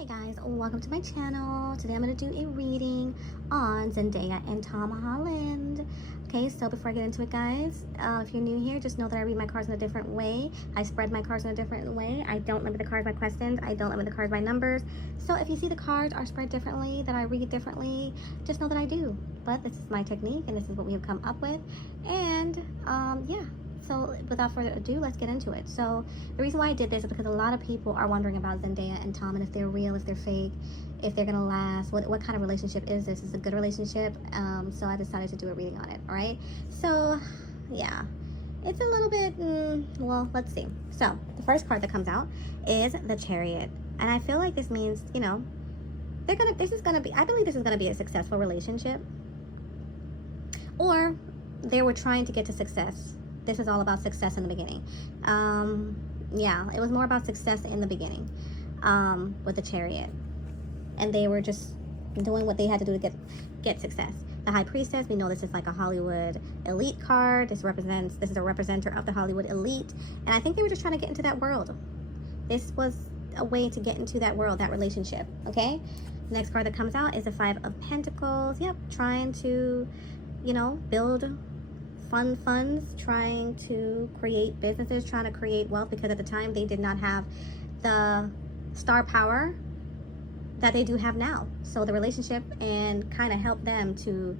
Hey guys, welcome to my channel. Today I'm going to do a reading on Zendaya and Tom Holland. Okay, so before I get into it, guys, if you're new here, just know that I read my cards in a different way. I spread my cards in a different way. I don't limit the cards by questions. I don't limit the cards by numbers. So if you see the cards are spread differently, that I read differently, just know that I do. But this is my technique and this is what we have come up with. And yeah. So without further ado, let's get into it. So the reason why I did this is because a lot of people are wondering about Zendaya and Tom and if they're real, if they're fake, if they're gonna last, what kind of relationship is this? Is it a good relationship? So I decided to do a reading on it. All right. So yeah, it's a little bit. Well, let's see. So the first card that comes out is the Chariot, and I feel like this means, you know, I believe this is gonna be a successful relationship, or they were trying to get to success. This is all about success in the beginning. Yeah, it was more about success in the beginning with the Chariot. And they were just doing what they had to do to get success. The High Priestess, we know this is like a Hollywood elite card. This is a representative of the Hollywood elite. And I think they were just trying to get into that world. This was a way to get into that world, that relationship, okay? The next card that comes out is the Five of Pentacles. Yep, trying to, you know, build funds, trying to create businesses, trying to create wealth, because at the time they did not have the star power that they do have now. So the relationship and kind of help them to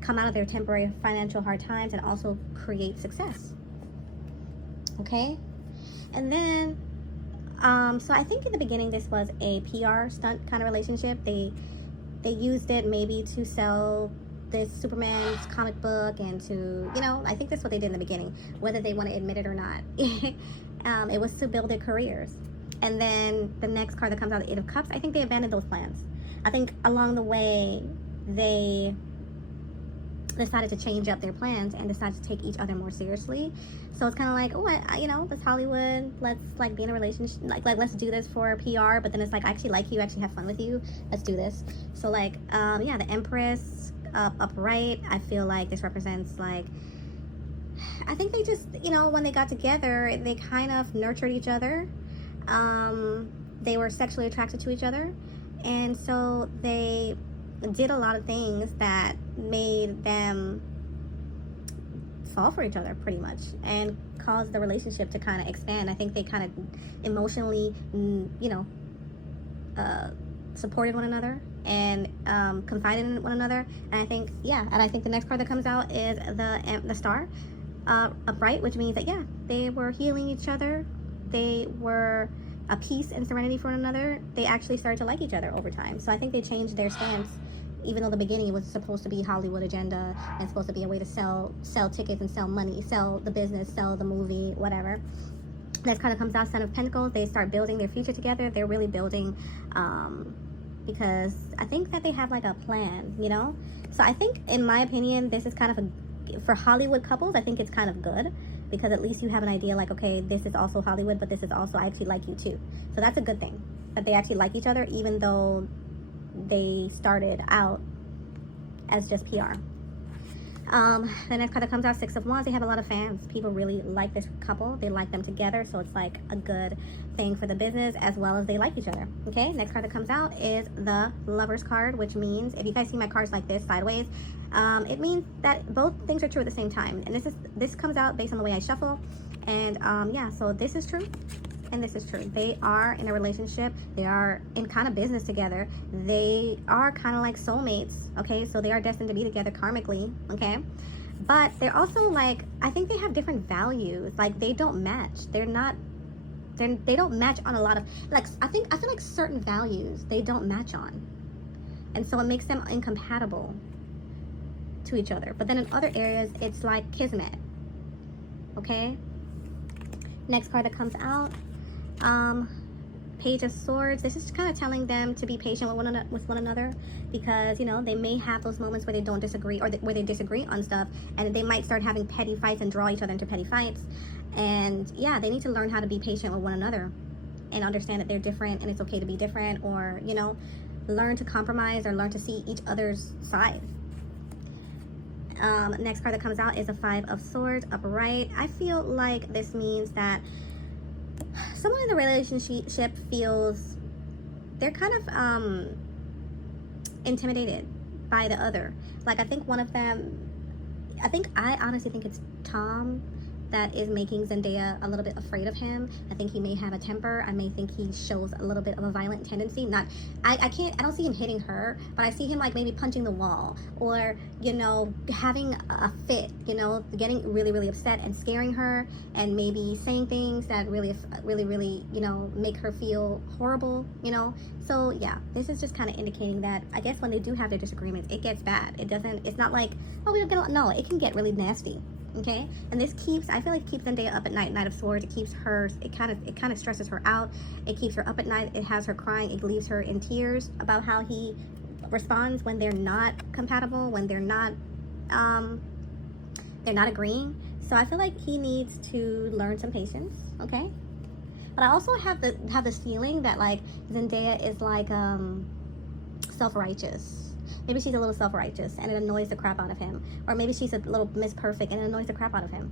come out of their temporary financial hard times and also create success. Okay, and then so I think in the beginning this was a PR stunt kind of relationship. They used it maybe to sell this Superman's comic book and to, you know, I think that's what they did in the beginning, whether they want to admit it or not. It was to build their careers. And then the next card that comes out, the Eight of Cups, I think they abandoned those plans. I think along the way they decided to change up their plans and decided to take each other more seriously. So it's kind of like, oh, you know, it's Hollywood, let's like be in a relationship, like let's do this for PR, but then it's like, I actually like you, actually have fun with you, let's do this. So like yeah, the Empress upright, I feel like this represents, like, I think they just, you know, when they got together, they kind of nurtured each other. They were sexually attracted to each other, and so they did a lot of things that made them fall for each other pretty much and caused the relationship to kind of expand. I think they kind of emotionally, you know, supported one another and confided in one another. And I think, yeah, and I think the next card that comes out is the Star upright, which means that, yeah, they were healing each other. They were a peace and serenity for one another. They actually started to like each other over time. So I think they changed their stance, even though the beginning was supposed to be Hollywood agenda and supposed to be a way to sell tickets and sell money, sell the business, sell the movie, whatever. Next card that comes out, Son of Pentacles. They start building their future together. They're really building, because I think that they have like a plan, you know? So I think, in my opinion, this is kind of for Hollywood couples, I think it's kind of good, because at least you have an idea like, okay, this is also Hollywood, but this is also, I actually like you too. So that's a good thing, that they actually like each other, even though they started out as just PR. The next card that comes out, Six of Wands. They have a lot of fans. People really like this couple. They like them together, so it's like a good thing for the business, as well as they like each other. Okay, next card that comes out is the Lovers card, which means, if you guys see my cards like this sideways, it means that both things are true at the same time. And this comes out based on the way I shuffle. And yeah, so this is true and this is true. They are in a relationship. They are in kind of business together. They are kind of like soulmates, okay? So they are destined to be together karmically, okay? But they're also like, I think they have different values. Like, they don't match. They don't match on a lot of, like, I feel like certain values they don't match on. And so it makes them incompatible to each other. But then in other areas, it's like kismet, okay? Next card that comes out, Page of Swords. This is kind of telling them to be patient with one another, because, you know, they may have those moments where they don't disagree, or where they disagree on stuff, and they might start having petty fights and draw each other into petty fights. And yeah, they need to learn how to be patient with one another and understand that they're different and it's okay to be different, or, you know, learn to compromise or learn to see each other's side. Next card that comes out is a Five of Swords upright. I feel like this means that someone in the relationship feels they're kind of intimidated by the other. Like, I think one of them, I honestly think it's Tom that is making Zendaya a little bit afraid of him. I think he may have a temper. I may think he shows a little bit of a violent tendency. I don't see him hitting her, but I see him like maybe punching the wall, or, you know, having a fit, you know, getting really, really upset and scaring her, and maybe saying things that really, you know, make her feel horrible, you know. So yeah, this is just kind of indicating that, I guess, when they do have their disagreements, it gets bad. It's not like, oh, we don't get along. No, it can get really nasty. Okay, and this I feel like it keeps Zendaya up at night. Knight of Swords. It keeps her. It kind of stresses her out. It keeps her up at night. It has her crying. It leaves her in tears about how he responds when they're not compatible, when they're not agreeing. So I feel like he needs to learn some patience. Okay, but I also have this feeling that like Zendaya is like self-righteous. Maybe she's a little self-righteous and it annoys the crap out of him. Or maybe she's a little Miss Perfect and it annoys the crap out of him.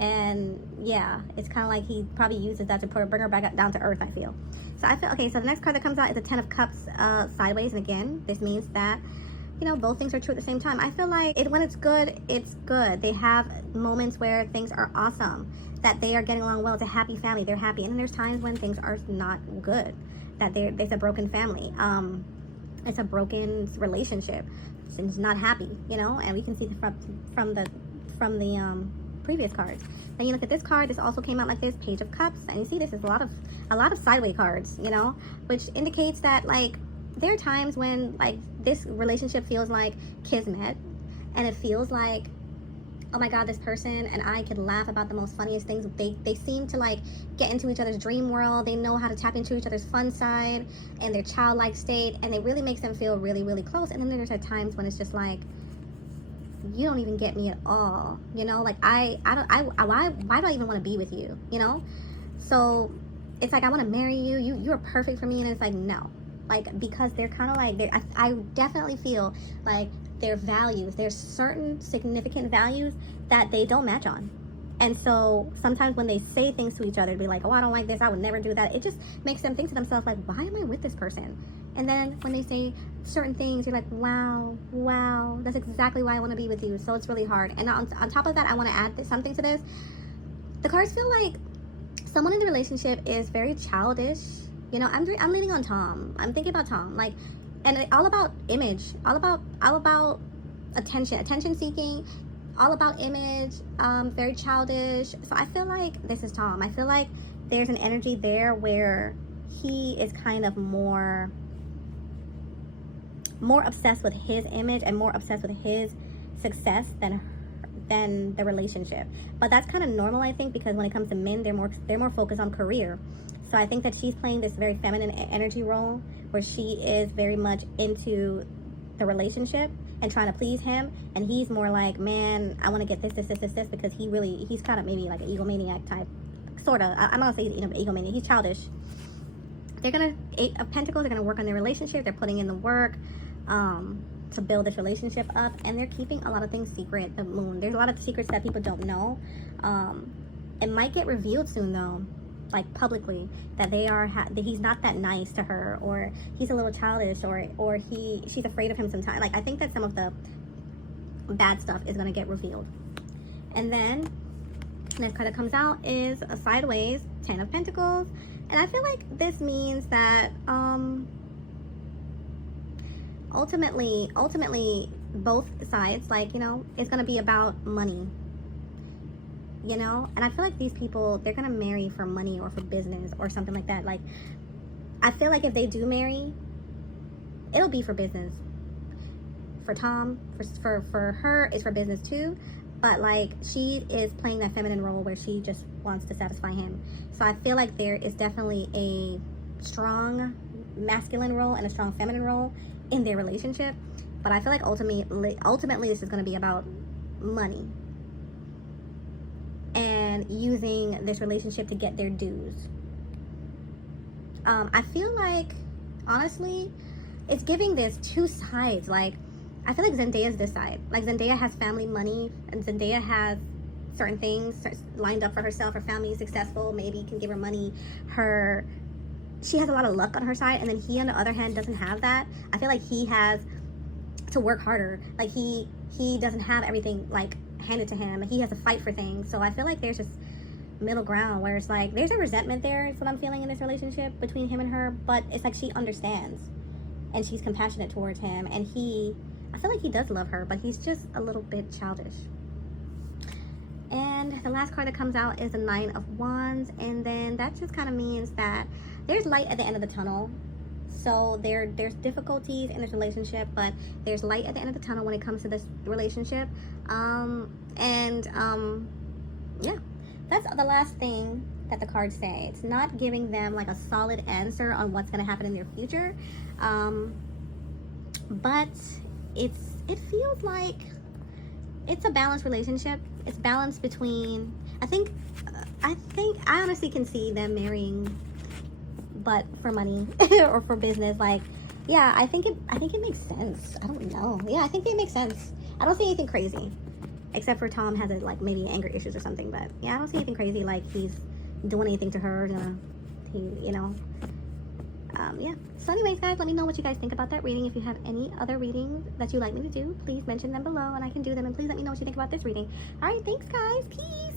And yeah, it's kind of like he probably uses that to bring her back down to earth, I feel. So I feel, okay, so the next card that comes out is the Ten of Cups sideways. And again, this means that, you know, both things are true at the same time. I feel like when it's good, it's good. They have moments where things are awesome, that they are getting along well. It's a happy family. They're happy. And then there's times when things are not good, that there's a broken family. It's a broken relationship. It's not happy, you know, and we can see from the previous cards. Then you look at this card. This also came out like this, Page of Cups, and you see this is a lot of sideways cards, you know, which indicates that like there are times when like this relationship feels like kismet, and it feels like, oh my God, this person and I could laugh about the most funniest things. They seem to like get into each other's dream world. They know how to tap into each other's fun side and their childlike state, and it really makes them feel really, really close. And then there's at times when it's just like, you don't even get me at all, you know, like why do I even want to be with you, you know? So it's like, I want to marry you. You're perfect for me. And it's like, no, like, because they're kind of like, I definitely feel like their values, there's certain significant values that they don't match on. And so sometimes when they say things to each other, to be like, oh, I don't like this, I would never do that, it just makes them think to themselves like, why am I with this person? And then when they say certain things, you're like, wow, that's exactly why I want to be with you. So it's really hard. And on top of that, I want to add something to this. The cards feel like someone in the relationship is very childish. You know, I'm leaning on Tom. I'm thinking about Tom, like, and all about image, all about attention seeking, all about image, very childish. So I feel like this is Tom. I feel like there's an energy there where he is kind of more obsessed with his image and more obsessed with his success than the relationship. But that's kind of normal, I think, because when it comes to men, they're more focused on career. So I think that she's playing this very feminine energy role where she is very much into the relationship and trying to please him, and he's more like, man, I want to get this because he's kind of maybe like an egomaniac type, sort of. I'm not gonna say, you know, egomaniac. He's childish. Eight of Pentacles, they're gonna work on their relationship. They're putting in the work to build this relationship up, and they're keeping a lot of things secret. The Moon, there's a lot of secrets that people don't know. It might get revealed soon though, like publicly, that that he's not that nice to her, or he's a little childish, or she's afraid of him sometimes. Like, I think that some of the bad stuff is gonna get revealed. And then the next card that comes out is a sideways Ten of Pentacles, and I feel like this means that ultimately both sides, like, you know, it's gonna be about money. You know, and I feel like these people, they're gonna marry for money or for business or something like that. Like, I feel like if they do marry, it'll be for business. For Tom, for her, it's for business too. But like, she is playing that feminine role where she just wants to satisfy him. So I feel like there is definitely a strong masculine role and a strong feminine role in their relationship. But I feel like ultimately this is gonna be about money and using this relationship to get their dues. I feel like, honestly, it's giving this two sides. Like, I feel like Zendaya's this side. Like, Zendaya has family money, and Zendaya has certain things lined up for herself. Her family is successful, maybe can give her money. Her she has a lot of luck on her side, and then he on the other hand doesn't have that. I feel like he has to work harder. Like he doesn't have everything like handed to him. He has to fight for things. So I feel like there's just middle ground where it's like there's a resentment there. Is what I'm feeling in this relationship between him and her. But it's like she understands and she's compassionate towards him, and I feel like he does love her, but he's just a little bit childish. And the last card that comes out is the 9 of Wands, and then that just kind of means that there's light at the end of the tunnel. So there's difficulties in this relationship, but there's light at the end of the tunnel when it comes to this relationship. Yeah, that's the last thing that the cards say. It's not giving them like a solid answer on what's going to happen in their future, but it feels like it's a balanced relationship. It's balanced between, I honestly can see them marrying, but for money or for business. Like, yeah, I think it makes sense. I don't know. Yeah, I think it makes sense. I don't see anything crazy, except for Tom has like maybe anger issues or something. But yeah, I don't see anything crazy like he's doing anything to her. Yeah. So anyways, guys, let me know what you guys think about that reading. If you have any other readings that you'd like me to do, please mention them below and I can do them. And please let me know what you think about this reading. All right, thanks, guys. Peace.